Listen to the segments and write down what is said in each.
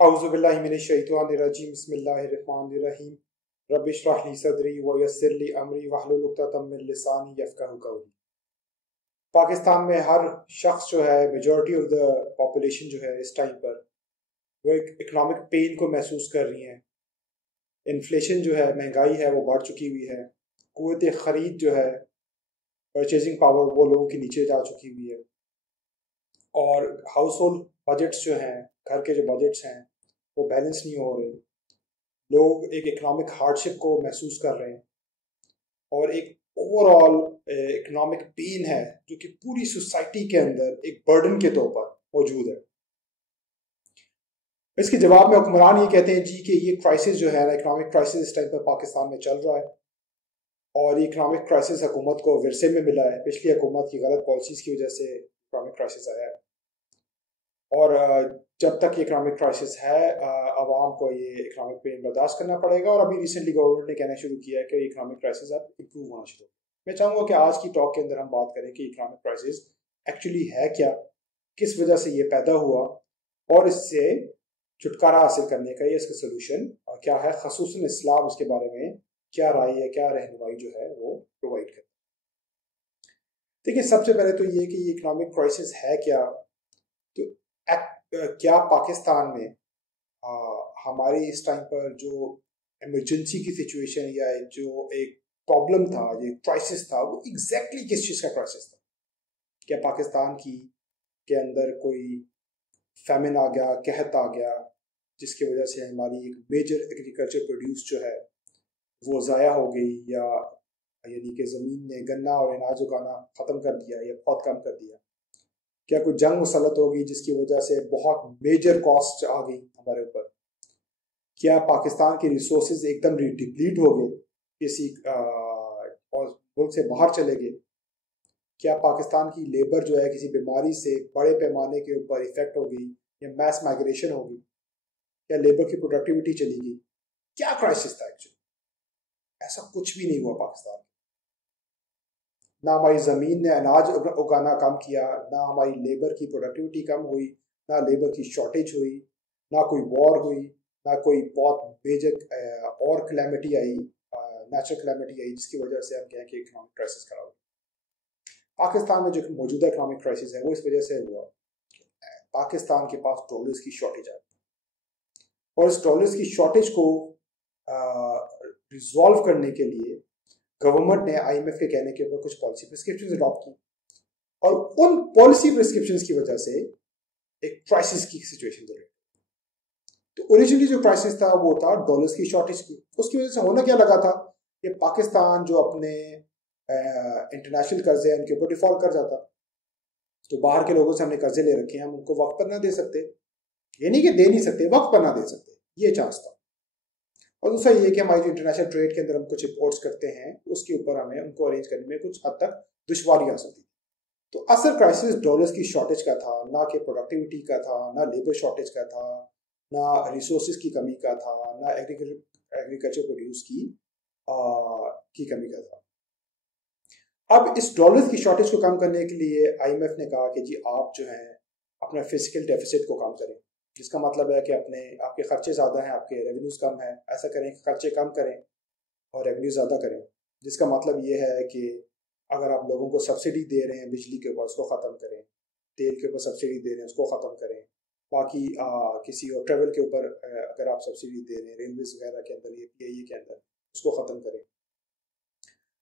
औज़ुबिल्लाहि मिनश्शैतानिर्रजीम बिस्मिल्लाहिर्रहमानिर्रहीम रब्बि इश्रह ली सदरी व यस्सिर ली अमरी वहलुल उक़दतम मिन लिसानी यफ़क़हू क़ौली। पाकिस्तान में हर शख्स जो है, मेजॉरिटी ऑफ द पॉपुलेशन जो है इस टाइम पर वो एक इकोनॉमिक पेन को महसूस कर रही हैं। इन्फ्लेशन जो है, महंगाई है, वो बढ़ चुकी हुई है। क़ुव्वत ख़रीद जो है, परचेजिंग पावर वो लोगों के नीचे जा चुकी हुई है। और हाउस होल्ड बजट्स जो हैं, घर के जो बजट्स हैं वो बैलेंस नहीं हो रहे। लोग एक इकोनॉमिक हार्डशिप को महसूस कर रहे हैं और एक ओवरऑल इकोनॉमिक पेन है जो कि पूरी सोसाइटी के अंदर एक बर्डन के तौर पर मौजूद है। इसके जवाब में हुक्मरान ये कहते हैं जी कि ये क्राइसिस जो है ना, इकोनॉमिक क्राइसिस इस टाइम पर पाकिस्तान में चल रहा है और ये इकोनॉमिक क्राइसिस हुकूमत को विरसे में मिला है। पिछली हुकूमत की गलत पॉलिसीज़ की वजह से इकोनॉमिक क्राइसिस आया है और जब तक ये इकोनॉमिक क्राइसिस है आवाम को ये इकोनॉमिक पेन बर्दाश्त करना पड़ेगा। और अभी रिसेंटली गवर्नमेंट ने कहना शुरू किया है कि इकोनॉमिक क्राइसिस अब इम्प्रूव होना शुरू। मैं चाहूँगा कि आज की टॉक के अंदर हम बात करें कि इकोनॉमिक क्राइसिस एक्चुअली है क्या, किस वजह से ये पैदा हुआ और इससे छुटकारा हासिल करने का ये इसका सोल्यूशन क्या है। ख़ुसूसन इस्लाम इसके बारे में क्या राय है, क्या रहनुमाई जो है वो प्रोवाइड करता है। देखिए, सबसे पहले तो ये कि ये इकोनॉमिक क्राइसिस है क्या। तो क्या पाकिस्तान में हमारे इस टाइम पर जो इमरजेंसी की सिचुएशन या जो एक प्रॉब्लम था, ये क्राइसिस था, वो एग्जैक्टली किस चीज़ का क्राइसिस था। क्या पाकिस्तान की के अंदर कोई फैमिन आ गया, कहत आ गया, जिसकी वजह से हमारी एक मेजर एग्रीकल्चर प्रोड्यूस जो है वो ज़ाया हो गई, या यानी कि ज़मीन ने गन्ना और अनाज उगाना ख़त्म कर दिया या बहुत कम कर दिया। क्या कोई जंग मुसल्लत होगी जिसकी वजह से बहुत मेजर कॉस्ट आ गई हमारे ऊपर। क्या पाकिस्तान के रिसोर्सेज एकदम डिप्लीट हो गए, किसी और मुल्क से बाहर चले गए। क्या पाकिस्तान की लेबर जो है किसी बीमारी से बड़े पैमाने के ऊपर इफेक्ट हो गई या मैस माइग्रेशन हो गई, या लेबर की प्रोडक्टिविटी चली गई। क्या क्राइसिस था एक्चुअली। ऐसा कुछ भी नहीं हुआ पाकिस्तान। ना हमारी ज़मीन ने अनाज उगाना कम किया, ना हमारी लेबर की प्रोडक्टिविटी कम हुई, ना लेबर की शॉर्टेज हुई, ना कोई वॉर हुई, ना कोई बहुत मेजर और क्लैमिटी आई, नेचुरल क्लैमिटी आई जिसकी वजह से हम कहें कि इकोनॉमिक क्राइसिस खड़ा हो। पाकिस्तान में जो मौजूदा इकोनॉमिक क्राइसिस है वो इस वजह से हुआ, पाकिस्तान के पास डॉलर्स की शॉर्टेज आई और इस डॉलर्स की शॉर्टेज को रिजॉल्व करने के लिए गवर्नमेंट ने IMF के कहने के ऊपर कुछ पॉलिसी प्रिस्क्रिप्शंस अडॉप्ट की और उन पॉलिसी प्रिस्क्रिप्शंस की वजह से एक क्राइसिस की सिचुएशन चल रही। तो ओरिजिनली जो क्राइसिस था वो था डॉलर्स की शॉर्टेज की। उसकी वजह से होना क्या लगा था कि पाकिस्तान जो अपने इंटरनेशनल कर्जे हैं उनके ऊपर डिफॉल्ट कर जाता। तो बाहर के लोगों से हमने कर्जे ले रखे हैं, हम उनको वक्त पर ना दे सकते, ये नहीं कि दे नहीं सकते, वक्त पर ना दे सकते, ये चांस था। और दूसरा ये कि हमारी जो इंटरनेशनल ट्रेड के अंदर हम कुछ इंपोर्ट्स करते हैं उसके ऊपर हमें उनको अरेंज करने में कुछ हद तक दुश्वारी आ सकती थी। तो असल क्राइसिस डॉलर्स की शॉर्टेज का था, ना कि प्रोडक्टिविटी का था, ना लेबर शॉर्टेज का था, ना रिसोर्सेज की कमी का था, ना एग्रीकल्चर प्रोड्यूस की कमी का था। अब इस डॉलर्स की शॉर्टेज को कम करने के लिए IMF ने कहा कि जी आप जो है अपना फिजिकल डेफिसिट को कम करें, जिसका मतलब है कि आपके खर्चे ज़्यादा हैं, आपके रेवेन्यूज़ कम हैं, ऐसा करें कि खर्चे कम करें और रेवेन्यू ज़्यादा करें। जिसका मतलब ये है कि अगर आप लोगों को सब्सिडी दे रहे हैं बिजली के ऊपर, उसको ख़त्म करें, तेल के ऊपर सब्सिडी दे रहे हैं उसको ख़त्म करें, बाकी किसी और ट्रेवल के ऊपर अगर आप सब्सिडी दे रहे हैं रेलवेज वगैरह के अंदर, ये PIA के अंदर, उसको ख़त्म करें।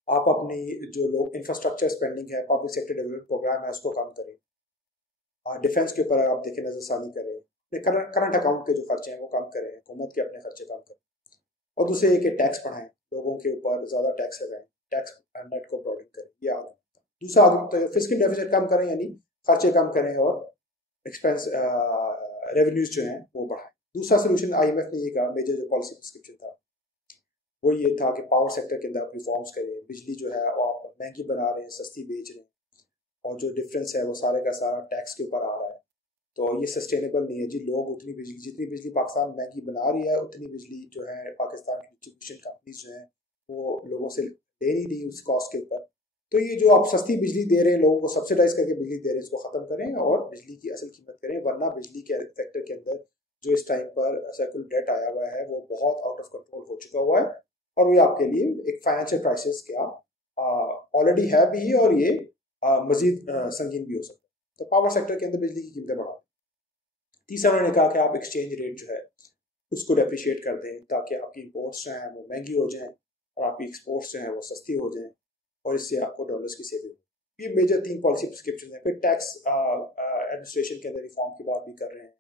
आप अपनी जो लोग इंफ्रास्ट्रक्चर स्पेंडिंग है, पब्लिक सेक्टर डेवलपमेंट प्रोग्राम है, उसको कम करें। डिफेंस के ऊपर आप देखें नजरसानी करें, करंट अकाउंट के जो खर्चे हैं वो कम करें, हुकूमत के अपने खर्चे कम करें। और दूसरे ये कि टैक्स बढ़ाएं, लोगों के ऊपर ज़्यादा टैक्स लगाएं, टैक्स नेट को ब्रॉडिंग करें, ये आगे। दूसरा आगे फिस्कल डेफिसिट कम करें, यानी खर्चे कम करें और एक्सपेंस रेवेन्यूज जो हैं वो बढ़ाएं। दूसरा सोल्यूशन IMF ने ये कहा, मेजर जो पॉलिसी प्रिस्क्रिप्शन था वो ये था कि पावर सेक्टर के अंदर आप रिफॉर्म्स करें। बिजली जो है आप महंगी बना रहे हैं, सस्ती बेच रहे हैं, और जो डिफरेंस है वो सारे का सारा टैक्स के ऊपर आ रहा है। तो ये सस्टेनेबल नहीं है जी। लोग उतनी बिजली, जितनी बिजली पाकिस्तान महंगी बना रही है, उतनी बिजली जो है पाकिस्तान की डिस्ट्रीब्यूशन कंपनीज जो हैं वो लोगों से ले नहीं रही उस कॉस्ट के ऊपर। तो ये जो आप सस्ती बिजली दे रहे हैं, लोगों को सब्सिडाइज करके बिजली दे रहे हैं, इसको ख़त्म करें और बिजली की असल कीमत करें, वरना बिजली के सेक्टर के अंदर जो इस टाइम पर सर्कुलर डेट आया हुआ है वो बहुत आउट ऑफ कंट्रोल हो चुका हुआ है और वो आपके लिए एक फाइनेंशियल क्राइसिस क्या ऑलरेडी है भी और ये मजीद संगीन भी हो सकता है। तो पावर सेक्टर के अंदर बिजली की कीमतें बढ़ा। तीसरा उन्होंने कहा कि आप एक्सचेंज रेट जो है उसको डेप्रिशिएट कर दें ताकि आपकी इम्पोर्ट्स जो हैं वो महंगी हो जाएं और आपकी एक्सपोर्ट्स जो हैं वो सस्ती हो जाएं और इससे आपको डॉलर्स की सेविंग। ये मेजर 3 पॉलिसी प्रिस्क्रिप्शन है। फिर टैक्स एडमिनिस्ट्रेशन के अंदर रिफॉर्म की बात भी कर रहे हैं,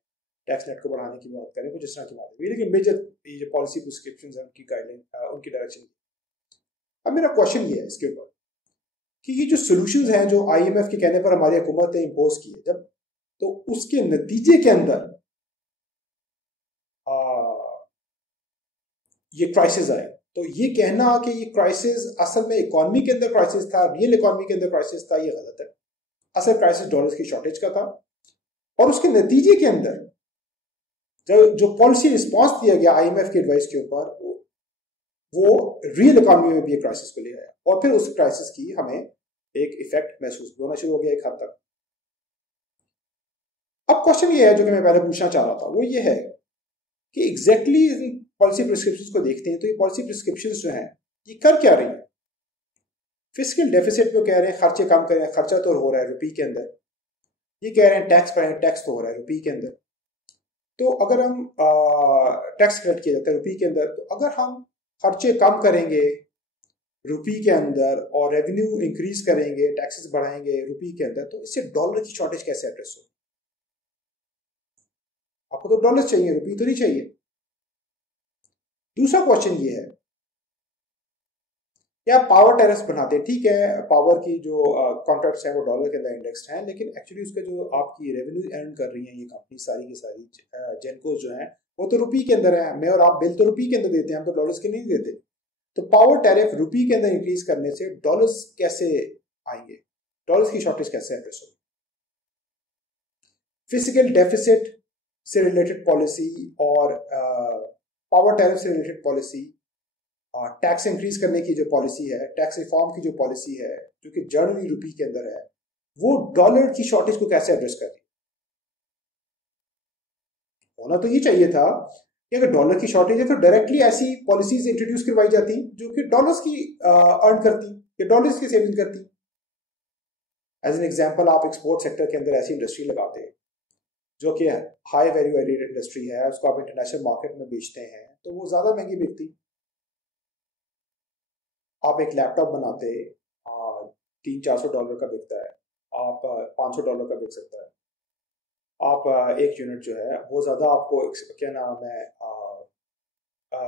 टैक्स नेट को बढ़ाने की बात करें, कुछ इस तरह की बात है। लेकिन मेजर ये जो पॉलिसी प्रिस्क्रिप्शन है उनकी गाइडलाइन उनकी डायरेक्शन। अब मेरा क्वेश्चन ये है इसके ऊपर कि ये जो सोल्यूशंस हैं जो IMF के कहने पर हमारी हुकूमत ने इम्पोज किए जब, तो उसके नतीजे के अंदर ये क्राइसिस आए, तो ये कहना कि ये क्राइसिस असल में इकोनॉमी के अंदर क्राइसिस था, रियल इकोनॉमी के अंदर क्राइसिस था, ये गलत है। असल क्राइसिस डॉलर्स की शॉर्टेज का था और उसके नतीजे के अंदर जो पॉलिसी रिस्पॉन्स दिया गया IMF की एडवाइस के ऊपर वो रियल इकोनॉमी में भी क्राइसिस को ले आया और फिर उस क्राइसिस की हमें एक इफेक्ट महसूस होना शुरू हो गया एक हद तक। अब क्वेश्चन ये है जो कि मैं पहले पूछना चाह रहा था, वो ये है कि एग्जैक्टली पॉलिसी प्रिस्क्रिप्शंस को देखते हैं तो ये पॉलिसी प्रिस्क्रिप्शंस जो हैं ये कर क्या रही है। फिस्कल डेफिसिट पे कह रहे हैं खर्चे कम करें, खर्चा तो हो रहा है रुपये के अंदर। ये कह रहे हैं टैक्स बढ़ाएं, टैक्स तो हो रहा है रुपये के अंदर। तो अगर हम टैक्स कलेक्ट किया जाता है रुपये के अंदर, तो अगर हम खर्चे कम करेंगे रुपये के अंदर और रेवेन्यू इंक्रीज करेंगे, टैक्सेस बढ़ाएंगे रुपये के अंदर, तो इससे डॉलर की शॉर्टेज कैसे एड्रेस हो। आपको तो डॉलर चाहिए, रुपये तो नहीं चाहिए। दूसरा क्वेश्चन ये है या पावर टैरिफ्स बनाते हैं, ठीक है, पावर की जो कॉन्ट्रैक्ट्स हैं वो डॉलर के अंदर इंडेक्स्ड हैं, लेकिन एक्चुअली उसका जो आपकी रेवेन्यू अर्न कर रही हैं ये कंपनी सारी की सारी जेनकोस जो हैं वो तो रुपये के अंदर है। मैं और आप बिल तो रुपये के अंदर देते हैं, हम तो डॉलर्स के नहीं देते। तो पावर टैरिफ रुपये के अंदर इंक्रीज करने से डॉलर्स कैसे आएंगे, डॉलर्स की शॉर्टेज कैसे एड्रेस होगी। फिजिकल डेफिसिट से रिलेटेड पॉलिसी और पावर टैरिफ से रिलेटेड पॉलिसी, टैक्स इंक्रीज करने की जो पॉलिसी है, टैक्स रिफॉर्म की जो पॉलिसी है जो कि जनरली रुपये के अंदर है, वो डॉलर की शॉर्टेज को कैसे एड्रेस कर रही है। होना तो ये चाहिए था कि अगर डॉलर की शॉर्टेज है तो डायरेक्टली ऐसी पॉलिसीज इंट्रोड्यूस करवाई जाती जो कि डॉलर्स की अर्न करती या डॉलर्स की सेविंग करती। एज एन एग्जांपल, आप एक्सपोर्ट सेक्टर के अंदर ऐसी इंडस्ट्री लगाते हैं जो कि हाई वैल्यू एडेड इंडस्ट्री है, उसको आप इंटरनेशनल मार्केट में बेचते हैं तो वो ज्यादा महंगी बिकती। आप एक लैपटॉप बनाते $300-400 का बिकता है, आप $500 का बिक सकता है। आप एक यूनिट जो है वो ज़्यादा आपको क्या नाम है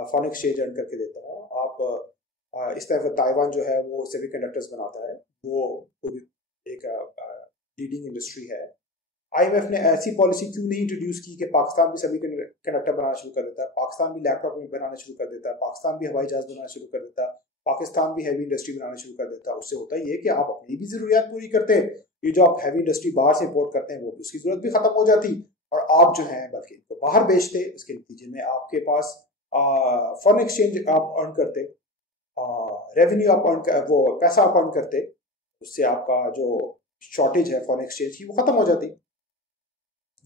फॉरेन एक्सचेंज अर्न करके देता है। आप इस तरह ताइवान जो है वो सेमीकंडक्टर्स बनाता है, वो पूरी एक लीडिंग इंडस्ट्री है। IMF ने ऐसी पॉलिसी क्यों नहीं इंट्रोड्यूस की कि पाकिस्तान भी सभी कंडक्टर बनाना शुरू कर देता है, पाकिस्तान भी लैपटॉप में बनाना शुरू कर देता है, पाकिस्तान भी हवाई जहाज बनाना शुरू कर देता है, पाकिस्तान भी हैवी इंडस्ट्री बनाना शुरू कर देता है। उससे होता ये कि आप अपनी भी जरूरियात पूरी करते हैं, ये जो आप हैवी इंडस्ट्री बाहर से इम्पोर्ट करते हैं वो उसकी जरूरत भी खत्म हो जाती और आप जो है बल्कि इनको बाहर बेचते। इसके नतीजे में आपके पास फॉरेन एक्सचेंज आप अर्न करते, रेवेन्यू आप अर्न, वो पैसा आप अर्न करते, उससे आपका जो शॉर्टेज है फॉरेन एक्सचेंज की वो खत्म हो जाती।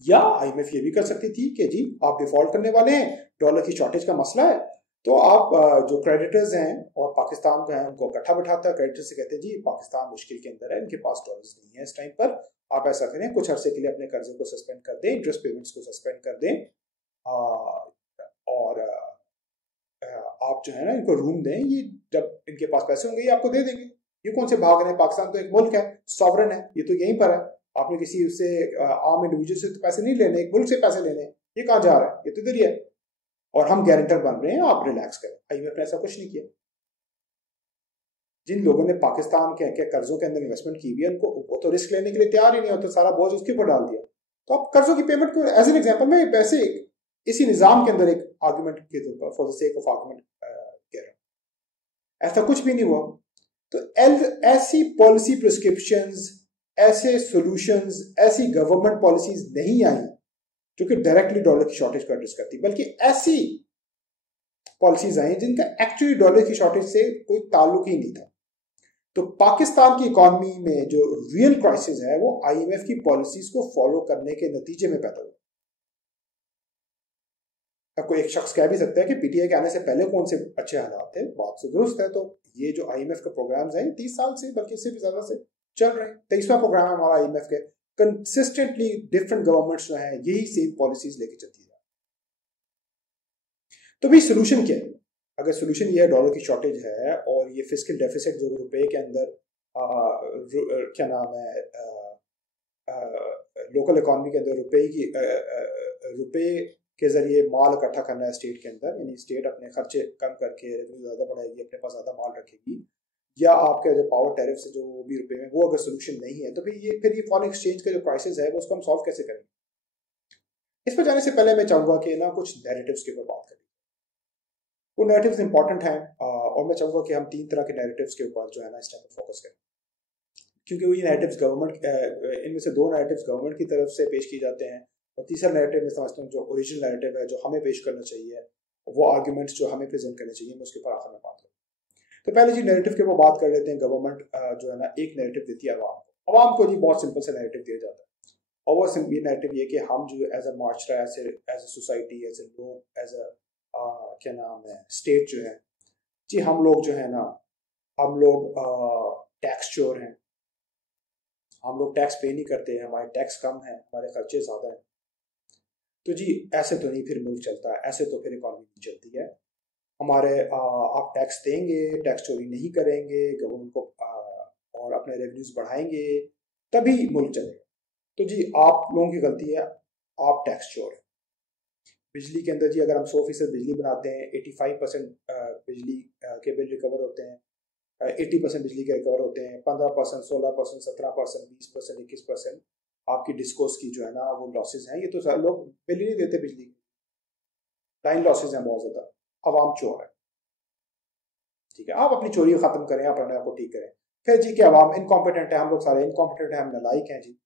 या IMF ये भी कर सकती थी कि जी आप डिफॉल्ट करने वाले हैं, डॉलर की शॉर्टेज का मसला है, तो आप जो क्रेडिटर्स हैं और पाकिस्तान को हैं उनको इकट्ठा बैठाता है, क्रेडिटर्स से कहते हैं जी पाकिस्तान मुश्किल के अंदर है, इनके पास डॉलर्स नहीं है इस टाइम पर, आप ऐसा करें कुछ अरसे के लिए अपने कर्जे को सस्पेंड कर दें, इंटरेस्ट पेमेंट्स को सस्पेंड कर दें और आप जो है ना इनको रूम दें, ये जब इनके पास पैसे होंगे ये आपको दे देंगे। ये कौन से भाग रहे हैं, पाकिस्तान तो एक मुल्क है, सॉवरन है, ये तो यहीं पर है। आपने किसी से आम इंडिविजुअल से तो पैसे नहीं लेने, एक मुल्क से पैसे लेने, ये कहाँ जा रहा है, ये तो इधर ही है और हम गारंटर बन रहे हैं, आप रिलैक्स करें। IMF ने ऐसा कुछ नहीं किया। जिन लोगों ने पाकिस्तान के कर्जों के अंदर इन्वेस्टमेंट की हुई है उनको वो तो रिस्क लेने के लिए तैयार ही नहीं होता, सारा बोझ उसके ऊपर डाल दिया। तो आप कर्जों की पेमेंट को एज एन एग्जाम्पल में वैसे इसी निजाम के अंदर एक आर्गुमेंट के तौर पर for the sake of argument कह रहा हूं, ऐसा कुछ भी नहीं हुआ। तो ऐसी पॉलिसी प्रिस्क्रिप्शंस, ऐसे सॉल्यूशंस, ऐसी गवर्नमेंट पॉलिसीज नहीं आई जो कि डायरेक्टली डॉलर की शॉर्टेज को एड्रेस करती, बल्कि ऐसी पॉलिसीज आई जिनका एक्चुअली डॉलर की शॉर्टेज से कोई ताल्लुक ही नहीं था। तो पाकिस्तान की इकोनॉमी में जो रियल क्राइसिस है वो IMF की पॉलिसीज को फॉलो करने के नतीजे में पैदा हुआ। अब कोई एक शख्स कह भी सकता है कि पीटीआई के आने से पहले कौन से अच्छे हालात थे, बात से दुरुस्त है। तो ये जो आईएमएफ के प्रोग्राम्स हैं 30 साल से, बल्कि इससे भी ज्यादा से चल रहे हैं। 23वां प्रोग्राम है हमारा आईएमएफ के। कंसिस्टेंटली डिफरेंट गवर्नमेंट्स जो हैं यही सेम पॉलिसीज लेके चलती है। तो भाई सोल्यूशन क्या है? अगर सोल्यूशन ये है डॉलर की शॉर्टेज है और ये फिस्कल डेफिसिट जो रुपए के अंदर क्या नाम है लोकल इकोनॉमी के अंदर रुपए के जरिए माल इकट्ठा करना है स्टेट के अंदर, यानी स्टेट अपने खर्चे कम करके रेवेन्यू ज़्यादा बढ़ाएगी, अपने पास ज़्यादा माल रखेगी, या आपके जो पावर टैरिफ से जो भी रुपए में, वो अगर सोल्यूशन नहीं है तो फिर ये फॉरेन एक्सचेंज का जो क्राइसिस है वो उसको हम सॉल्व कैसे करेंगे? इस पर जाने से पहले मैं चाहूँगा कि ना कुछ नैरेटिव्स के ऊपर बात करें। वो नैरेटिव्स इंपॉर्टेंट हैं और मैं चाहूँगा कि हम 3 तरह के नैरेटिव्स के ऊपर जो है ना इस टाइम पर फोकस करें, क्योंकि वो ये नैरेटिव्स गवर्नमेंट, इनमें से 2 नैरेटिव्स गवर्नमेंट की तरफ से पेश किए जाते हैं और तीसरा नैरेटिव मैं समझता हूँ जो ओरिजिनल नैरेटिव है, जो हमें पेश करना चाहिए, वो आर्ग्यूमेंट्स जो हमें प्रेजेंट करने चाहिए, मैं उसके ऊपर आखिर में बात करूँ। तो पहले जी नैरेटिव के ऊपर बात कर लेते हैं। गवर्नमेंट जो है ना एक नैरेटिव देती है आवाम को जी बहुत सिंपल सा नैरेटिव दिया जाता है, और वो सिंपल नैरेटिव ये कि हम जो एज अ माशरा, as a society, as a लोग, एज अ क्या नाम है स्टेट जो है जी, हम लोग जो है ना, हम लोग टैक्स चोर हैं, हम लोग टैक्स पे नहीं करते हैं, हमारे टैक्स कम है, हमारे खर्चे ज़्यादा हैं। तो जी ऐसे तो नहीं फिर मुल्क चलता है, ऐसे तो फिर इकॉनमी नहीं चलती है। हमारे आप टैक्स देंगे, टैक्स चोरी नहीं करेंगे, गवर्नमेंट को और अपने रेवेन्यूज बढ़ाएंगे, तभी मुल्क चलेगा। तो जी आप लोगों की गलती है, आप टैक्स चोर हैं। बिजली के अंदर जी अगर हम 100% बिजली बनाते हैं, 85% बिजली के बिल रिकवर होते हैं, 80% बिजली के रिकवर होते हैं, 15%, 16%, 17%, 20%, 21% आपकी डिस्कोस की जो है ना वो लॉसेज हैं। ये तो सारे लोग बिल ही नहीं देते, बिजली लाइन लॉसेज हैं बहुत ज़्यादा। अवाम चोर है, ठीक है, आप अपनी चोरी खत्म करें, आप अपने आप को ठीक करें। फिर जी कि अवाम इनकॉम्पिटेंट है, हम लोग सारे इनकॉम्पिटेंट हैं, हम नालायक हैं जी।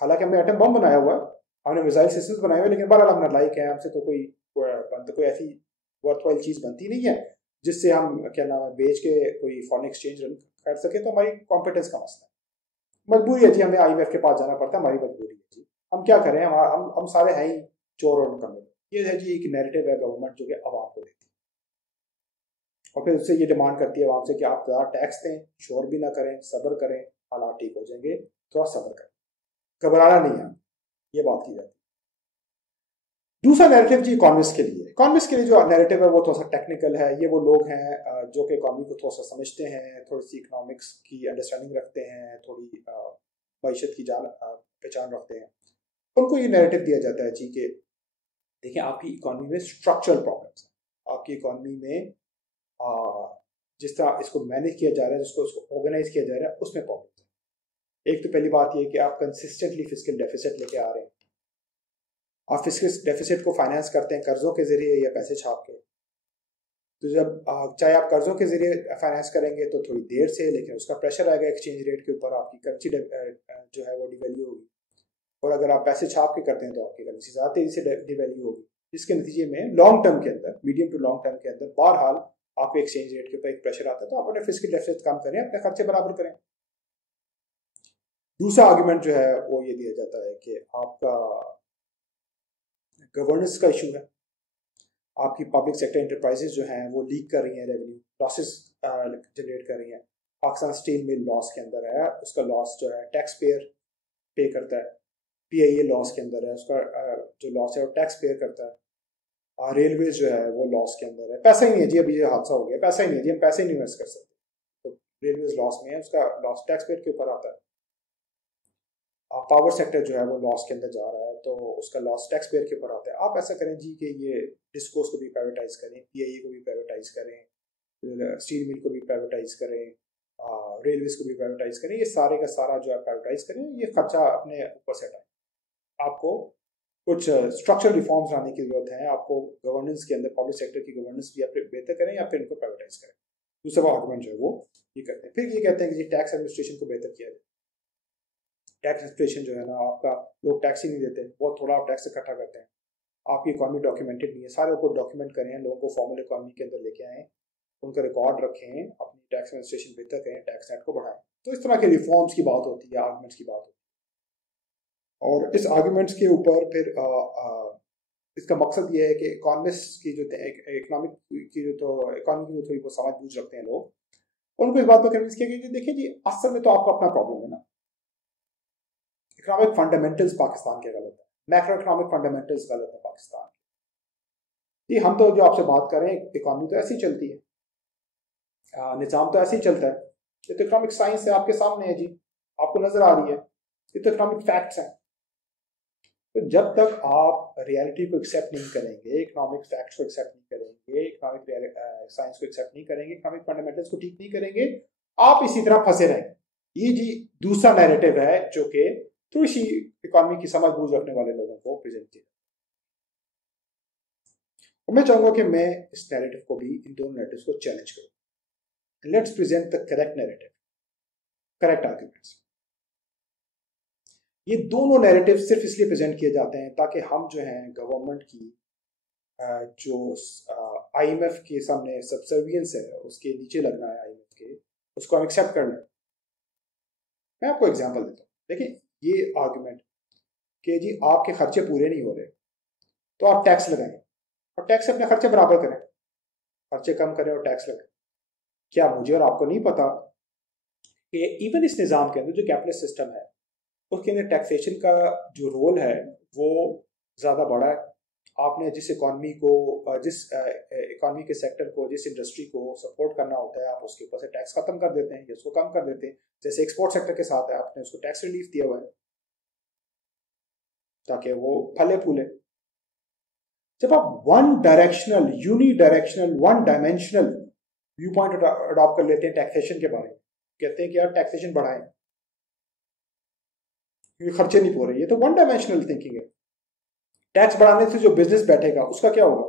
हालांकि हमने एटम बम बनाया हुआ है, हमने मिसाइल सिस्टम्स बनाए हुए, लेकिन बहरहाल हम नालायक हैं, हमसे तो कोई ऐसी वर्थवाइल चीज़ बनती नहीं है जिससे हम क्या नाम है बेच के कोई फॉरेन एक्सचेंज कर सके। तो हमारी कॉम्पिटेंस का मसला है, मजबूरी है जी, हमें आईएमएफ के पास जाना पड़ता है, हमारी मजबूरी है जी। हम क्या करें, हम सारे हैं ही चोर और कमे। ये है जी एक नैरेटिव है गवर्नमेंट जो कि आवाम को देती है, और फिर उससे ये डिमांड करती है आवाम से कि आप ज़्यादा टैक्स दें, शोर भी ना करें, सब्र करें, हालात ठीक हो जाएंगे, थोड़ा सब्र करें, घबराना नहीं है, ये बात की जाती है। दूसरा नैरेटिव जी इकोनॉमिस्ट के लिए, इकोनॉमिस्ट के लिए जो नैरेटिव है वो थोड़ा सा टेक्निकल है। ये वो लोग हैं जो कि इकोनॉमी को थोड़ा सा समझते हैं, थोड़ी सी इकोनॉमिक्स की अंडरस्टैंडिंग रखते हैं, थोड़ी मैशत की पहचान रखते हैं। उनको ये नैरेटिव दिया जाता है जी कि देखिए आपकी इकोनॉमी में स्ट्रक्चरल प्रॉब्लम्स हैं, आपकी इकोनॉमी में जिस तरह इसको मैनेज किया जा रहा है, जिसको इसको ऑर्गेनाइज किया जा रहा है, उसमें प्रॉब्लम्स हैं। एक तो पहली बात ये कि आप कंसिस्टेंटली फिस्कल डेफिसिट लेके आ रहे हैं। आप फिस्कल डेफिसिट को फाइनेंस करते हैं कर्जों के जरिए या पैसे छाप के। तो जब चाहे आप कर्जों के जरिए फाइनेंस करेंगे तो थोड़ी देर से, लेकिन उसका प्रेशर आएगा एक्सचेंज रेट के ऊपर, आपकी करेंसी जो है वो डिवैल्यू होगी। और अगर आप पैसे छाप के करते हैं तो आपकी करेंसी ज़्यादा तेजी से डिवैल्यू होगी, जिसके नतीजे में लॉन्ग टर्म के अंदर, मीडियम टू लॉन्ग टर्म के अंदर बहरहाल आपके एक्सचेंज रेट के ऊपर एक प्रेशर आता है। तो आप अपने फिस्कल डेफिसिट कम करें, अपने खर्चे बराबर करें। दूसरा आर्गुमेंट जो है वो ये दिया जाता है कि आपका गवर्नेंस का इशू है, आपकी पब्लिक सेक्टर एंटरप्राइजेज जो हैं वो लीक कर रही हैं, रेवेन्यू लॉसेस जनरेट कर रही हैं। पाकिस्तान स्टील मिल लॉस के अंदर है, उसका लॉस जो है टैक्स पेयर पे करता है। पीआईए लॉस के अंदर है, उसका जो लॉस है वो टैक्स पेयर करता है। रेलवेज जो है वो लॉस के अंदर है, पैसा ही नहीं है जी, अभी ये हादसा हो गया, पैसा ही नहीं है जी, हम पैसे ही नहीं इन्वेस्ट कर सकते, तो रेलवेज लॉस में है, उसका लॉस टैक्स पेयर के ऊपर आता है। पावर सेक्टर जो है वो लॉस के अंदर जा रहा है, तो उसका लॉस टैक्स पेयर के ऊपर आता है। आप ऐसा करें जी कि ये डिस्कोस को भी प्राइवेटाइज करें, पीआईए को भी प्राइवेटाइज करें, स्टील मिल को भी प्राइवेटाइज करें, रेलवेज को भी प्राइवेटाइज करें, ये सारे का सारा जो है प्राइवेटाइज करें, ये खर्चा अपने ऊपर से हटाएं। आपको कुछ स्ट्रक्चरल रिफॉर्म्स लाने की जरूरत है, आपको गवर्नेंस के अंदर पब्लिक सेक्टर की गवर्नेंस भी आप बेहतर करें या फिर इनको प्राइवेटाइज करें। दूसरा आर्गुमेंट जो है वो ये करते हैं। फिर ये कहते हैं कि जी टैक्स एडमिनिस्ट्रेशन को बेहतर किया जाए। टैक्स एडमिनिस्ट्रेशन जो है ना, आपका लोग टैक्स ही नहीं देते, बहुत थोड़ा आप टैक्स इकट्ठा करते हैं, आपकी इकॉनमी डॉक्यूमेंटेड नहीं है, सारे को डॉक्यूमेंट करें, लोगों को फॉर्मल इकॉनमी के अंदर लेके आएँ, उनका रिकॉर्ड रखें, अपनी टैक्स एडमिनिस्ट्रेशन बेहतर करें, टैक्स नेट को बढ़ाएं। तो इस तरह के रिफॉर्म्स की बात होती है, आर्गूमेंट्स की बात होती है। और इस आर्गूमेंट्स के ऊपर फिर इसका मकसद ये है कि इकोनॉमिस्ट की जो इकोनॉमी की जो थोड़ी बहुत समझ बूझ रखते हैं लोग, उनको इस बात पर कन्विंस किया कि देखिए जी, असल में तो आपको अपना प्रॉब्लम है ना, इकोनॉमिक फंडामेंटल्स पाकिस्तान के गलत है, मैक्रो इकोनॉमिक फंडामेंटल्स गलत है पाकिस्तान जी। हम तो जो आपसे बात कर रहे हैं, इकोनॉमी तो ऐसी चलती है, निज़ाम तो ऐसे ही चलता है, ये तो इकोनॉमिक साइंस है, आपके सामने है जी, आपको नजर आ रही है, ये तो इकोनॉमिक फैक्ट्स हैं। तो जब तक आप रियलिटी को एक्सेप्ट नहीं करेंगे, इकोनॉमिक फैक्ट्स को एक्सेप्ट नहीं करेंगे, इकोनॉमिक साइंस को एक्सेप्ट नहीं करेंगे, इकोनॉमिक फंडामेंटल्स को ठीक नहीं करेंगे, आप इसी तरह फंसे रहेंगे। ये जी दूसरा नैरेटिव है जो कि थोड़ी सी इकोनॉमी की समझ बूझ रखने वाले लोगों को प्रेजेंट किया। और मैं चाहूंगा कि मैं इस नैरेटिव को भी, इन दोनों नैरेटिव्स को चैलेंज करूं। Let's present the correct narrative, correct arguments. ये दोनों नैरेटिव सिर्फ इसलिए प्रेजेंट किए जाते हैं ताकि हम जो हैं गवर्नमेंट की जो आईएमएफ के सामने सब्सर्वियंस है, उसके नीचे लगना है आईएमएफ के, उसको हम एक्सेप्ट कर लें। मैं आपको एग्जांपल देता हूँ। देखिए, ये आर्गुमेंट कि जी आपके खर्चे पूरे नहीं हो रहे तो आप टैक्स लगाएं और टैक्स से अपने खर्चे बराबर करें, खर्चे कम करें और टैक्स लगाएं। क्या मुझे और आपको नहीं पता कि इवन इस निज़ाम के अंदर जो कैपिटलिस्ट सिस्टम है, उसके अंदर टैक्सेशन का जो रोल है वो ज़्यादा बड़ा है। आपने जिस इकॉनमी को, जिस इकॉनमी के सेक्टर को, जिस इंडस्ट्री को सपोर्ट करना होता है, आप उसके ऊपर से टैक्स खत्म कर देते हैं या उसको कम कर देते हैं। जैसे एक्सपोर्ट सेक्टर के साथ है, आपने उसको टैक्स रिलीफ दिया हुआ है ताकि वो फले फूले। जब आप one directional, unidirectional, one dimensional view point adopt कर लेते हैं टैक्सेशन के बारे में, कहते हैं कि यार टैक्सेशन बढ़ाएं क्योंकि खर्चे नहीं पूरे, ये तो वन डायमेंशनल थिंकिंग है। टैक्स बढ़ाने से जो बिजनेस बैठेगा उसका क्या होगा,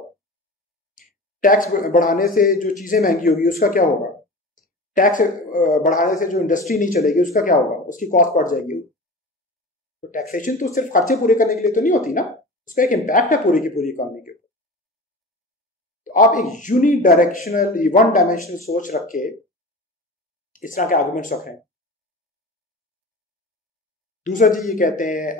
टैक्स बढ़ाने से जो चीजें महंगी होगी उसका क्या होगा, टैक्स बढ़ाने से जो इंडस्ट्री नहीं चलेगी उसका क्या होगा, उसकी कॉस्ट बढ़ जाएगी। तो टैक्सेशन तो सिर्फ खर्चे पूरे करने के लिए तो नहीं होती ना, उसका एक इम्पैक्ट है पूरी की पूरी इकोनॉमी के ऊपर। तो आप एक यूनिडायरेक्शनल, वन डायमेंशनल सोच रख के इस तरह के आर्गुमेंट्स रख रहे हैं। दूसरा जी, ये कहते हैं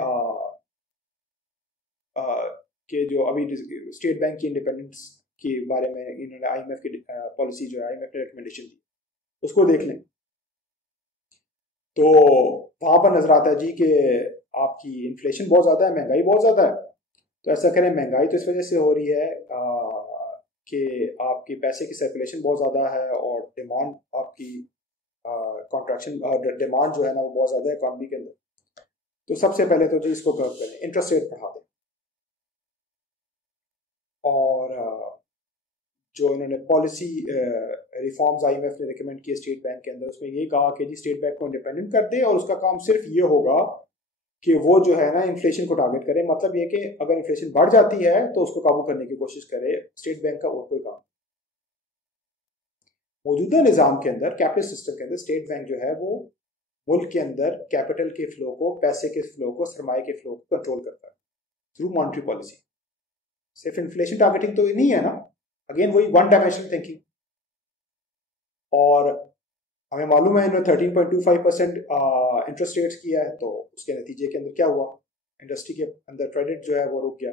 कि जो अभी स्टेट बैंक की इंडिपेंडेंस के बारे में इन्होंने आईएमएफ की पॉलिसी जो है, आईएमएफ ने रिकमेंडेशन दी, उसको देख लें तो वहां पर नजर आता है जी कि आपकी इन्फ्लेशन बहुत ज़्यादा है, महंगाई बहुत ज़्यादा है। तो ऐसा करें, महंगाई तो इस वजह से हो रही है कि आपकी पैसे की सर्कुलेशन बहुत ज़्यादा है और डिमांड आपकी कॉन्ट्रैक्शन, डिमांड जो है ना वो बहुत ज़्यादा है इकॉनमी के अंदर। तो सबसे पहले तो जी इसको कर्व करें, इंटरेस्ट रेट बढ़ा दें। और जो इन्होंने पॉलिसी रिफॉर्म्स आईएमएफ ने रिकमेंड किए स्टेट बैंक के अंदर, उसमें ये कहा कि जी स्टेट बैंक को इंडिपेंडेंट कर दे और उसका काम सिर्फ ये होगा कि वो जो है ना इन्फ्लेशन को टारगेट करे। मतलब ये कि अगर इन्फ्लेशन बढ़ जाती है तो उसको काबू करने की कोशिश करे, स्टेट बैंक का और कोई काम। मौजूदा निज़ाम के अंदर, कैपिटल सिस्टम के अंदर, स्टेट बैंक जो है वो मुल्क के अंदर कैपिटल के फ्लो को, पैसे के फ्लो को, सरमाए के फ्लो को कंट्रोल करता है थ्रू मॉनेटरी पॉलिसी। सिर्फ इन्फ्लेशन टारगेटिंग तो नहीं है ना, अगेन वही वन डायमेंशनल थिंकिंग। और हमें मालूम है इन्होंने 13.25% इंटरेस्ट रेट्स किया है, तो उसके नतीजे के अंदर क्या हुआ, इंडस्ट्री के अंदर क्रेडिट जो है वो रुक गया,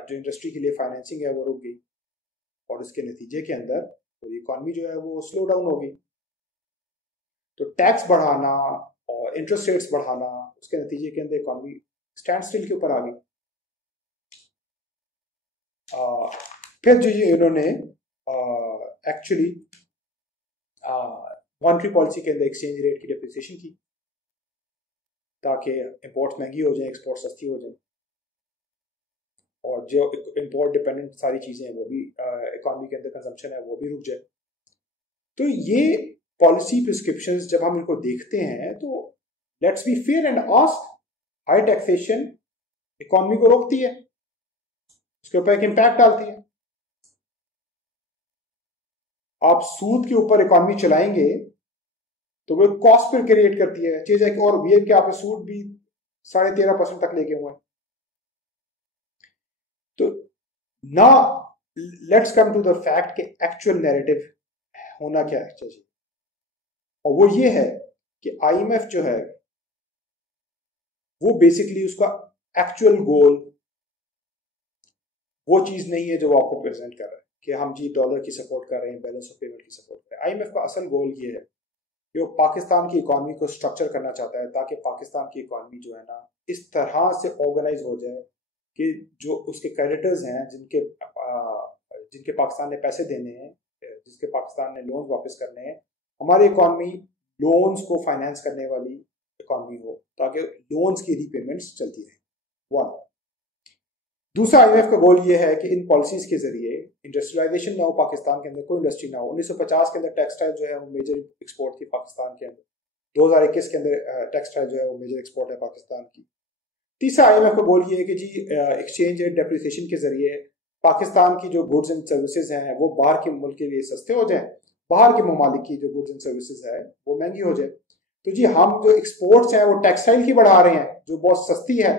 जो इंडस्ट्री के लिए फाइनेंसिंग है वो रुक गई और उसके नतीजे के अंदर पूरी इकॉनमी जो है वो स्लो डाउन हो गई। तो टैक्स बढ़ाना और इंटरेस्ट रेट्स बढ़ाना, उसके नतीजे के अंदर इकॉनमी स्टैंड स्टिल के ऊपर आ गई। फिर जो इन्होंने एक्चुअली मॉनेटरी पॉलिसी के अंदर एक्सचेंज रेट की डिप्रिसिएशन की ताकि इंपोर्ट्स महंगी हो जाए, एक्सपोर्ट सस्ती हो जाए और जो इंपोर्ट डिपेंडेंट सारी चीज़ें हैं वो भी इकॉनमी के अंदर कंजम्पशन है वो भी रुक जाए। तो ये पॉलिसी प्रिस्क्रिप्शंस जब हम इनको देखते हैं तो let's be fair and ask, high taxation economy को रोकती है, उसके ऊपर एक इम्पैक्ट डालती है। आप सूद के ऊपर इकॉनमी चलाएंगे तो वो कॉस्ट पर क्रिएट करती है चीज है। और ये कि आप सूद भी 13.5% तक लेके हुए हैं। तो ना let's come to the fact कि एक्चुअल नैरेटिव होना क्या चाहिए, और वो ये है कि आईएमएफ जो है वो बेसिकली उसका एक्चुअल गोल वो चीज़ नहीं है जो वो आपको प्रेजेंट कर रहा है कि हम जी डॉलर की सपोर्ट कर रहे हैं, बैलेंस ऑफ पेमेंट की सपोर्ट कर रहे हैं। IMF का असल गोल ये है कि वो पाकिस्तान की इकॉनमी को स्ट्रक्चर करना चाहता है ताकि पाकिस्तान की इकॉनमी जो है ना इस तरह से ऑर्गेनाइज हो जाए कि जो उसके क्रेडिटर्स हैं जिनके पाकिस्तान ने पैसे देने हैं, जिसके पाकिस्तान ने लोन्स वापस करने हैं, हमारी इकॉनमी लोन्स को फाइनेंस करने वाली इकॉनमी हो ताकि लोन्स की रीपेमेंट्स चलती रहे। वन। दूसरा IMF का गोल ये है कि इन पॉलिसीज के जरिए इंडस्ट्रियलाइजेशन ना हो, पाकिस्तान के अंदर कोई इंडस्ट्री ना हो। 1950 के अंदर टेक्सटाइल जो है वो मेजर एक्सपोर्ट थी पाकिस्तान के अंदर। 2021 के अंदर टेक्सटाइल जो है वो मेजर एक्सपोर्ट है पाकिस्तान की। तीसरा IMF का गोल ये है कि जी एक्सचेंज रेट डेप्रिसिएशन के जरिए पाकिस्तान की जो गुड्स एंड सर्विसेज हैं वो बाहर के मुल्क के लिए सस्ते हो जाए, बाहर के ममालिक की जो गुड्स एंड सर्विसेज है वो महंगी हो जाए। तो जी हम जो एक्सपोर्ट्स हैं वो टेक्सटाइल की बढ़ा रहे हैं जो बहुत सस्ती है,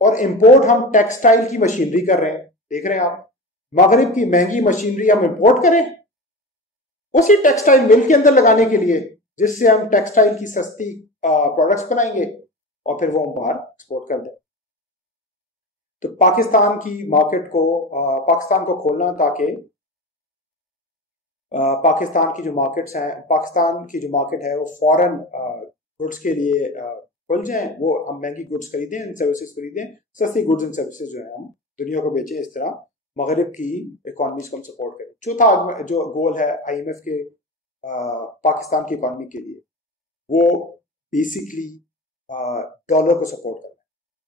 और इंपोर्ट हम टेक्सटाइल की मशीनरी कर रहे हैं। देख रहे हैं आप, मगरिब की महंगी मशीनरी हम इंपोर्ट करें उसी टेक्सटाइल मिल के अंदर लगाने के लिए, जिससे हम टेक्सटाइल की सस्ती प्रोडक्ट्स बनाएंगे और फिर वो हम बाहर एक्सपोर्ट कर दें। तो पाकिस्तान की मार्केट को पाकिस्तान को खोलना ताकि पाकिस्तान की जो मार्केट्स हैं, पाकिस्तान की जो मार्केट है वो फॉरेन गुड्स के लिए खुल जाएं, वो हम महंगी गुड्स खरीदें, सर्विसेज खरीदें, सस्ती गुड्स एंड सर्विसेज जो है हम दुनिया को बेचें। इस तरह मगरिब की इकॉनमीज को हम सपोर्ट करें। चौथा जो गोल है IMF के पाकिस्तान की इकॉनमी के लिए वो बेसिकली डॉलर को सपोर्ट करना है।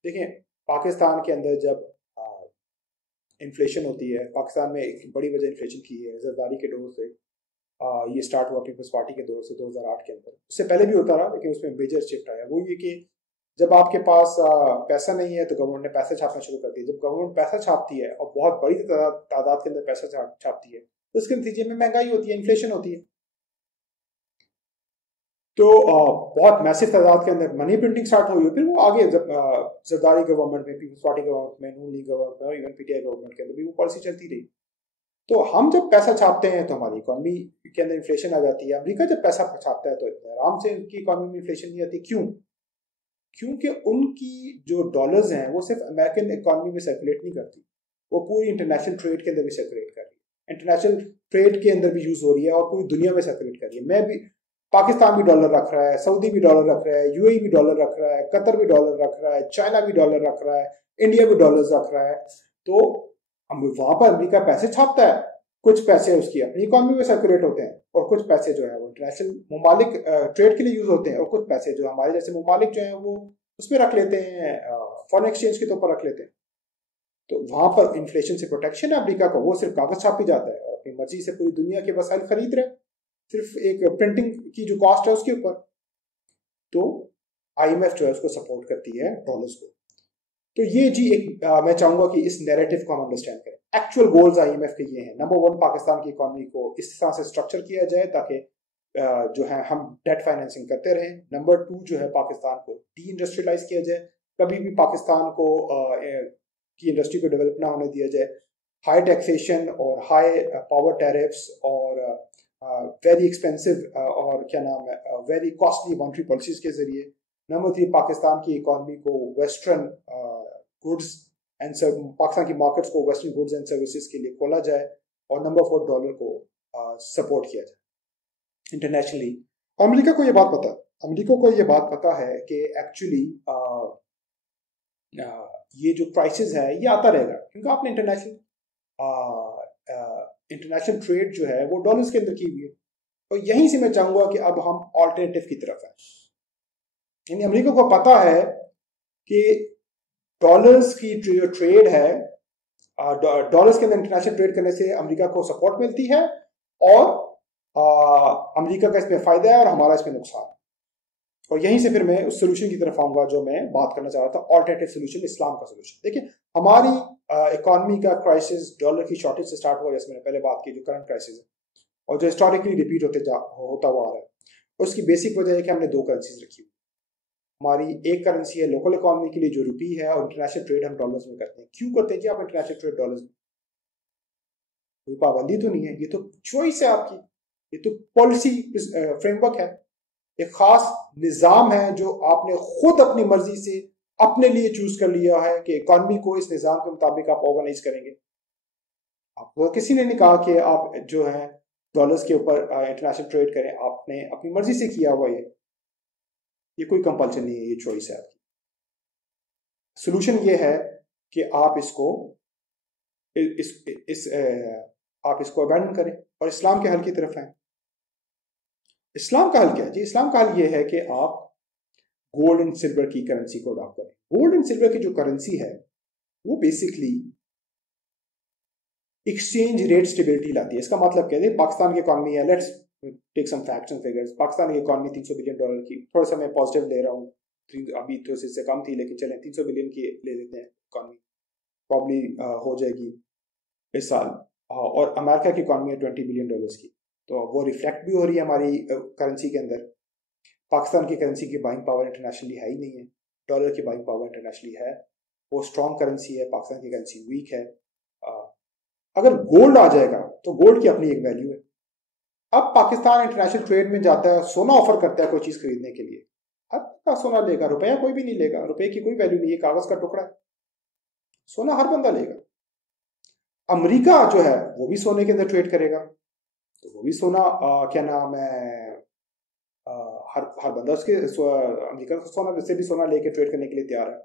देखें पाकिस्तान के अंदर जब इन्फ्लेशन होती है, पाकिस्तान में एक बड़ी वजह इन्फ्लेशन की है जरदारी के दौर से, ये स्टार्ट हुआ पीपल्स पार्टी के दौर से 2008 के अंदर। उससे पहले भी होता रहा लेकिन उसमें मेजर शिफ्ट आया। वो ये कि जब आपके पास पैसा नहीं है तो गवर्नमेंट ने पैसा छापना शुरू कर दिया। जब गवर्नमेंट पैसा छापती है और बहुत बड़ी तादाद के अंदर पैसा छापती है तो उसके नतीजे में महंगाई होती है, इन्फ्लेशन होती है। तो बहुत मैसिव तादाद के अंदर मनी प्रिंटिंग स्टार्ट हुई। फिर वो आगे जब जरदारी गवर्नमेंट में, पीपल्स पार्टी गवर्नमेंट में, नून लीग गवर्नमेंट में और इवन PTI गवर्नमेंट के अंदर भी वो पॉलिसी चलती रही। तो हम जब पैसा छापते हैं तो हमारी इकॉनमी के अंदर इन्फ्लेशन आ जाती है। अमेरिका जब पैसा छापता है तो इतने आराम से उनकी इकॉनमी में इन्फ्लेशन नहीं आती। क्यों? क्योंकि उनकी जो डॉलर्स हैं वो सिर्फ अमेरिकन इकॉनमी में सर्कुलेट नहीं करती, वो पूरी इंटरनेशनल ट्रेड के अंदर भी सर्कुलेट कर रही है, इंटरनेशनल ट्रेड के अंदर भी यूज हो रही है और पूरी दुनिया में सर्कुलेट कर रही है। मैं भी, पाकिस्तान भी डॉलर रख रहा है, सऊदी भी डॉलर रख रहा है, UAE भी डॉलर रख रहा है, कतर भी डॉलर रख रहा है, चाइना भी डॉलर रख रहा है, इंडिया भी डॉलर रख रहा है। तो वहां पर अमेरिका पैसे छापता है, कुछ पैसे उसकी अपनी इकॉनमी में सर्कुलेट होते हैं और कुछ पैसे जो है वो इंटरनेशनल ममालिक ट्रेड के लिए यूज होते हैं, और कुछ पैसे जो हमारे जैसे ममालिक जो है वो उसमें रख लेते हैं, फॉरेन एक्सचेंज के तौर पर रख लेते हैं। तो वहां पर इन्फ्लेशन से प्रोटेक्शन है अमेरिका का, वो सिर्फ कागज छापी जाता है और अपनी मर्जी से पूरी दुनिया के वसाइल खरीद रहे, सिर्फ एक प्रिंटिंग की जो कॉस्ट है उसके ऊपर। तो IMF जो है उसको सपोर्ट करती है डॉलर्स को। तो ये जी एक मैं चाहूंगा कि इस नैरेटिव को हम अंडरस्टैंड करें। एक्चुअल गोल्स IMF के ये हैं। नंबर 1, पाकिस्तान की इकॉनमी को इस तरह से स्ट्रक्चर किया जाए ताकि जो है हम डेट फाइनेंसिंग करते रहें। नंबर 2 जो है पाकिस्तान को डी इंडस्ट्रियलाइज किया जाए, कभी भी पाकिस्तान को की इंडस्ट्री को डेवलप ना होने दिया जाए। हाई टैक्सेशन और हाई पावर टैरिफ्स और वेरी एक्सपेंसिव और क्या नाम है वेरी कॉस्टली मॉनेटरी पॉलिसीज के जरिए। नंबर 3, पाकिस्तान की इकॉनमी को वेस्टर्न गुड्स एंड पाकिस्तान की मार्केट्स को वेस्टर्न गुड्स एंड सर्विसेज के लिए खोला जाए। और नंबर 4, डॉलर को सपोर्ट किया जाए इंटरनेशनली। अमेरिका को ये बात पता है कि एक्चुअली ये जो क्राइसिस है ये आता रहेगा, क्योंकि आपने इंटरनेशनल ट्रेड जो है वो डॉलर्स के अंदर की हुई है। और यहीं से मैं चाहूंगा कि अब हम ऑल्टरनेटिव की तरफ आए। यानी अमेरिका को पता है कि डॉलर्स की जो ट्रेड है, डॉलर्स के अंदर इंटरनेशनल ट्रेड करने से अमेरिका को सपोर्ट मिलती है और अमेरिका का इसमें फायदा है और हमारा इसमें नुकसान है। और यहीं से फिर मैं उस सोल्यूशन की तरफ आऊंगा जो मैं बात करना चाह रहा था, ऑल्टरनेटिव सोल्यूशन, इस्लाम का सोल्यूशन। देखिए हमारी इकॉनमी का क्राइसिस डॉलर की शॉर्टेज से स्टार्ट हुआ, जैसे मैंने पहले बात की, जो करंट क्राइसिस है और जो हिस्टोरिकली रिपीट होता हुआ आ रहा है। उसकी बेसिक वजह है कि हमने 2 करेंसीज रखी हुई। हमारी एक करेंसी है लोकल इकॉनमी के लिए जो रुपी है, और इंटरनेशनल ट्रेड हम डॉलर्स में करते हैं। क्यों करते हैं जी आप इंटरनेशनल ट्रेड डॉलर्स में? कोई पाबंदी तो नहीं है, ये तो चॉइस है आपकी, ये तो पॉलिसी फ्रेमवर्क है, एक खास निज़ाम है जो आपने खुद अपनी मर्जी से अपने लिए चूज कर लिया है कि इकॉनमी को इस निज़ाम के मुताबिक आप ऑर्गेनाइज करेंगे। आपको किसी ने नहीं कहा कि आप जो है डॉलर्स के ऊपर इंटरनेशनल ट्रेड करें, आपने अपनी मर्जी से किया हुआ ये कोई कंपल्शन नहीं है, ये चॉइस है आपकी। सोल्यूशन ये है कि आप इसको आप इसको अबैंडन करें और इस्लाम के हल की तरफ आए। इस्लाम का हल क्या है जी? इस्लाम का हल ये है कि आप गोल्ड एंड सिल्वर की करेंसी को अडॉप्ट करें। गोल्ड एंड सिल्वर की जो करेंसी है वो बेसिकली एक्सचेंज रेट स्टेबिलिटी लाती है। इसका मतलब क्या है? पाकिस्तान की इकॉनमी है, let's take some facts and figures. Pakistan की इकॉनमी 300 बिलियन डॉलर की, थोड़ा सा मैं पॉजिटिव ले रहा हूँ, अभी तो इससे कम थी, लेकिन चलें 300 बिलियन की ले लेते हैं इकॉनमी, प्रॉब्ली हो जाएगी इस साल। और अमेरिका की इकॉनमी है 20 बिलियन डॉलर्स की, तो वो रिफ्लेक्ट भी हो रही है हमारी करेंसी के अंदर। पाकिस्तान की करेंसी की बाइंग पावर इंटरनेशनली है ही नहीं है, डॉलर की बाइंग पावर इंटरनेशनली है, वो स्ट्रॉन्ग करेंसी है, पाकिस्तान की करेंसी वीक है। अगर गोल्ड आ जाएगा तो गोल्ड की अपनी एक वैल्यू है। अब पाकिस्तान इंटरनेशनल ट्रेड में जाता है, सोना ऑफर करता है कोई चीज खरीदने के लिए, हर का सोना लेगा, रुपया कोई भी नहीं लेगा, रुपए की कोई वैल्यू नहीं है, कागज का टुकड़ा है, सोना हर बंदा लेगा। अमेरिका जो है वो भी सोने के अंदर ट्रेड करेगा, तो वो भी सोना क्या नाम है, हर बंदा उसके अमेरिका का सोना से भी सोना लेके ट्रेड करने के लिए तैयार है।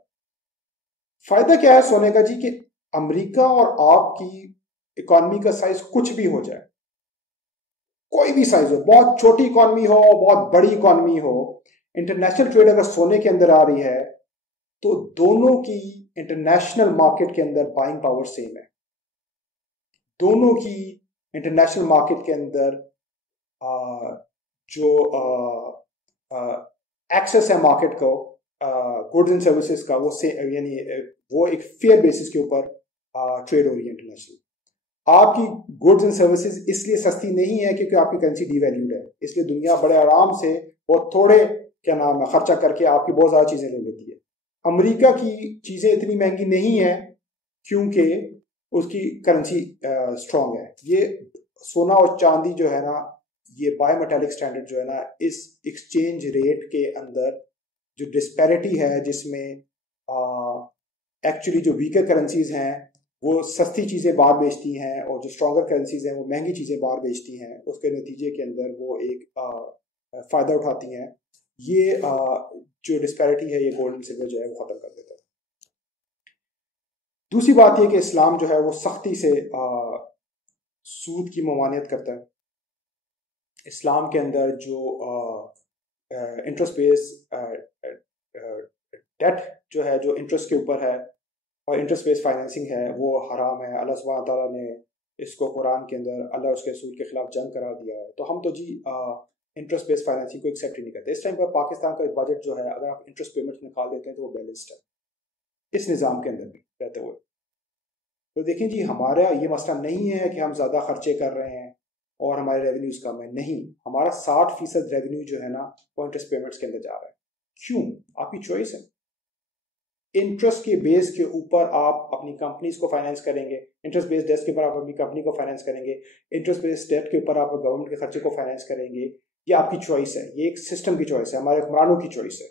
फायदा क्या है सोने का जी? कि अमेरिका और आपकी इकॉनमी का साइज कुछ भी हो जाए, कोई भी साइज हो, बहुत छोटी इकॉनमी हो, बहुत बड़ी इकॉनमी हो, इंटरनेशनल ट्रेड अगर सोने के अंदर आ रही है तो दोनों की इंटरनेशनल मार्केट के अंदर बाइंग पावर सेम है। दोनों की इंटरनेशनल मार्केट के अंदर जो एक्सेस है मार्केट को गुड्स एंड सर्विसेज का, वो से यानी वो एक फेयर बेसिस के ऊपर ट्रेड हो रही है इंटरनेशनल। आपकी गुड्स एंड सर्विसेज इसलिए सस्ती नहीं है क्योंकि आपकी करेंसी डीवैल्यूड है, इसलिए दुनिया बड़े आराम से बहुत थोड़े क्या नाम है खर्चा करके आपकी बहुत ज़्यादा चीज़ें ले लेती है। अमेरिका की चीज़ें इतनी महंगी नहीं है क्योंकि उसकी करेंसी स्ट्रांग है। ये सोना और चांदी जो है ना, ये बायोमेटालिक स्टैंडर्ड जो है ना, इस एक्सचेंज रेट के अंदर जो डिस्पैरिटी है, जिसमें एक्चुअली जो वीकर करेंसीज हैं वो सस्ती चीज़ें बाहर बेचती हैं और जो स्ट्रॉन्गर करेंसीज हैं वो महंगी चीज़ें बाहर बेचती हैं, उसके नतीजे के अंदर वो एक फ़ायदा उठाती हैं। ये जो डिस्पैरिटी है ये गोल्ड एंड सिल्वर जो है वो ख़त्म कर देता है। दूसरी बात यह कि इस्लाम जो है वो सख्ती से सूद की ममानियत करता है। इस्लाम के अंदर जो इंटरेस्ट बेस डेट जो है, जो इंटरेस्ट के ऊपर है और इंटरेस्ट बेस्ड फाइनेंसिंग है, वो हराम है। अल्लाह सुब्हानहू तआला ने इसको कुरान के अंदर अल्लाह उसके रसूल के खिलाफ जंग करार दिया है। तो हम तो जी इंटरेस्ट बेस्ड फाइनेंसिंग को एक्सेप्ट ही नहीं करते। इस टाइम पर पाकिस्तान का बजट जो है, अगर आप इंटरेस्ट पेमेंट निकाल देते हैं तो वो बैलेंस्ड है इस निज़ाम के अंदर भी रहते हुए। तो देखें जी, हमारा ये मसला नहीं है कि हम ज़्यादा खर्चे कर रहे हैं और हमारे रेवेन्यूज़ कम है, नहीं, हमारा 60% रेवेन्यू जो है ना वो इंटरेस्ट पेमेंट्स के अंदर जा रहा है। क्यों? आपकी चॉइस है। इंटरेस्ट के बेस के ऊपर आप अपनी कंपनीज को फाइनेंस करेंगे, इंटरेस्ट बेस्ड डेट के ऊपर आप अपनी कंपनी को फाइनेंस करेंगे, इंटरेस्ट बेस्ड डेट के ऊपर आप गवर्नमेंट के खर्चे को फाइनेंस करेंगे। ये आपकी चॉइस है, ये एक सिस्टम की चॉइस है, हमारे हुक्मरानों की चॉइस है।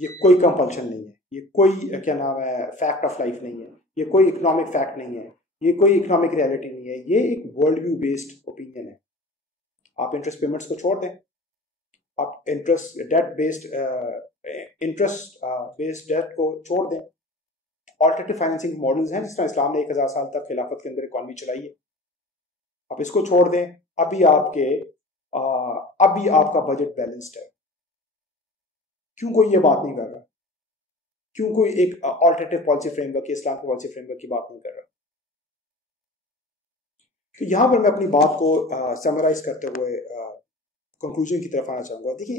ये कोई कंपल्शन नहीं है, ये कोई क्या नाम है फैक्ट ऑफ लाइफ नहीं है, ये कोई इकोनॉमिक फैक्ट नहीं है, ये कोई इकोनॉमिक रियलिटी नहीं है, ये एक वर्ल्ड व्यू बेस्ड ओपिनियन है। आप इंटरेस्ट पेमेंट्स को छोड़ दें, आप इंटरेस्ट बेस्ड डेट को छोड़ दें। ऑल्टरनेटिव फाइनेंसिंग मॉडल्स हैं, जिस तरह इस्लाम ने 1000 साल तक खिलाफत के अंदर इकॉनमी चलाई है, आप इसको छोड़ दें। अभी आपका बजट बैलेंस्ड है। क्यों कोई ये बात नहीं कर रहा? क्यों कोई एक ऑल्टरनेटिव पॉलिसी फ्रेमवर्क, इस्लाम की पॉलिसी फ्रेमवर्क की बात नहीं कर रहा? तो यहाँ पर मैं अपनी बात को समराइज करते हुए कंक्लूजन की तरफ आना चाहूँगा। देखिए,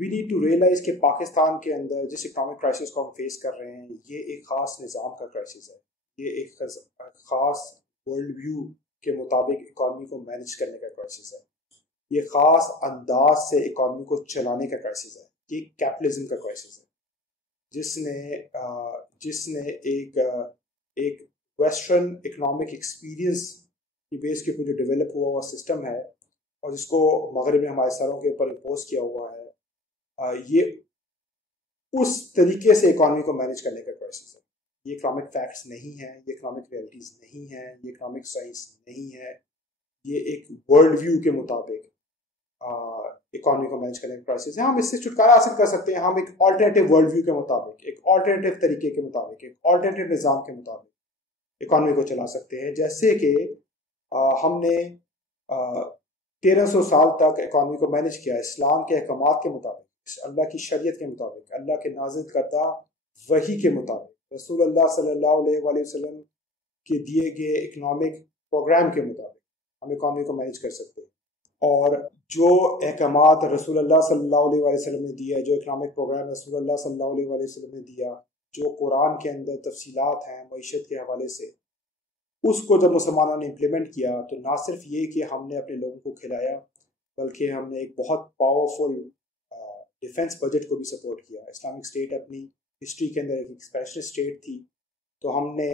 वी नीड टू रियलाइज कि पाकिस्तान के अंदर जिस इकोनॉमिक क्राइसिस को हम फेस कर रहे हैं, ये एक ख़ास निज़ाम का क्राइसिस है, ये एक ख़ास वर्ल्ड व्यू के मुताबिक इकॉनमी को मैनेज करने का क्राइसिस है, ये ख़ास अंदाज से इकॉनमी को चलाने का क्राइसिस है, ये कैपिटलिज्म का क्राइसिस है, जिसने एक वेस्टर्न इकोनॉमिक एक्सपीरियंस की बेस के ऊपर जो डेवलप हुआ हुआ सिस्टम है और जिसको मगरब में हमारे सरों के ऊपर इम्पोज किया हुआ है, ये उस तरीके से इकॉनमी को मैनेज करने का क्राइसिस है। ये इकनॉमिक फैक्ट्स नहीं हैं, ये इकनॉमिक रियलिटीज़ नहीं हैं, ये इकनॉमिक साइंस नहीं है। ये एक वर्ल्ड व्यू के मुताबिक इकॉनमी को मैनेज करने की क्राइसिस है। हम इससे छुटकारा हासिल कर सकते हैं। हम एक ऑल्टरनेटिव वर्ल्ड व्यू के मुताबिक, एक ऑल्टरनेटिव तरीके के मुताबिक, एक ऑल्टरनेटिव निज़ाम के मुताबिक इकॉनमी को चला सकते हैं। जैसे कि हमने 1300 साल तक इकॉनमी को मैनेज किया इस्लाम के अहकामात के मुताबिक, अल्लाह की शरीयत के मुताबिक, अल्लाह के नाज़िल करदा वही के मुताबिक, रसूलुल्लाह सल्लल्लाहु अलैहि वसल्लम के दिए गए इकनॉमिक प्रोग्राम के मुताबिक हम इकॉनमी को मैनेज कर सकते हैं। और जो अहकामात रसूलुल्लाह सल्लल्लाहु अलैहि वसल्लम ने दिया, जो इकनॉमिक प्रोग्राम रसूलुल्लाह सल्लल्लाहु अलैहि वसल्लम ने दिया, जो कुरान के अंदर तफसीलात हैं मईशत के हवाले से, उसको जब मुसलमानों ने इम्प्लीमेंट किया तो ना सिर्फ ये कि हमने अपने लोगों को खिलाया, बल्कि हमने एक बहुत पावरफुल डिफेंस बजट को भी सपोर्ट किया। इस्लामिक स्टेट अपनी हिस्ट्री के अंदर एक एक्सपेंशनिस्ट स्टेट थी, तो हमने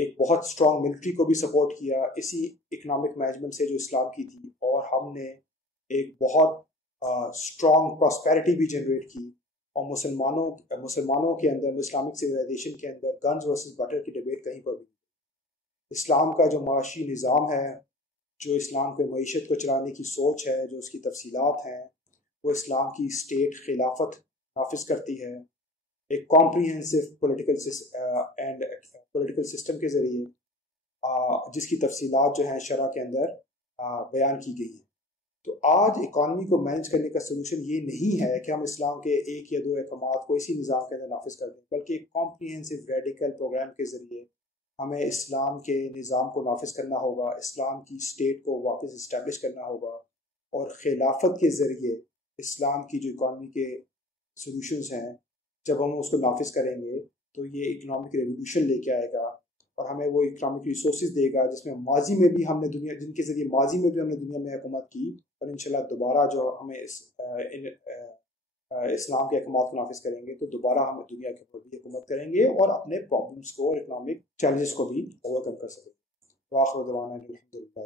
एक बहुत स्ट्रॉन्ग मिलिट्री को भी सपोर्ट किया इसी इकनॉमिक मैनेजमेंट से जो इस्लाम की थी, और हमने एक बहुत स्ट्रॉन्ग प्रॉस्पेरिटी भी जनरेट की। और मुसलमानों के अंदर, इस्लामिक सिविलाइजेशन के अंदर गन्स वर्सेस बटर की डिबेट कहीं पर भी। इस्लाम का जो माशी निज़ाम है, जो इस्लाम के मईशत को चलाने की सोच है, जो उसकी तफसीलात हैं, वो इस्लाम की स्टेट खिलाफत नाफिज करती है एक कॉम्प्रीहेंसिव पॉलिटिकल सिस्टम के ज़रिए, जिसकी तफसीलात जो हैं शरा के अंदर बयान की गई हैं। तो आज इकॉनमी को मैनेज करने का सलूशन ये नहीं है कि हम इस्लाम के एक या दो अहकामात को इसी निज़ाम के अंदर नाफिज कर दें, बल्कि एक कॉम्प्रीहेंसिव रेडिकल प्रोग्राम के ज़रिए हमें इस्लाम के निज़ाम को नाफिज करना होगा, इस्लाम की स्टेट को वापस इस्टेब्लिश करना होगा, और खिलाफत के ज़रिए इस्लाम की जो इकॉनमी के सॉल्यूशंस हैं, जब हम उसको नाफिज करेंगे तो ये इकनॉमिक रेवोल्यूशन लेके आएगा और हमें वो इकनॉमिक रिसोर्सेज देगा जिसमें माजी में भी हमने दुनिया जिनके ज़रिए माजी में भी हमने दुनिया में हुकूमत की, और इंशाल्लाह दोबारा जो हमें इस्लाम के अहकामात को नाफिज करेंगे तो दोबारा हम दुनिया के ऊपर भी हुकूमत करेंगे और अपने प्रॉब्लम्स को और इकनॉमिक चैलेंजेस को भी ओवरकम कर सकेंगे। तो आखिर दवाना अल्हम्दुलिल्लाह।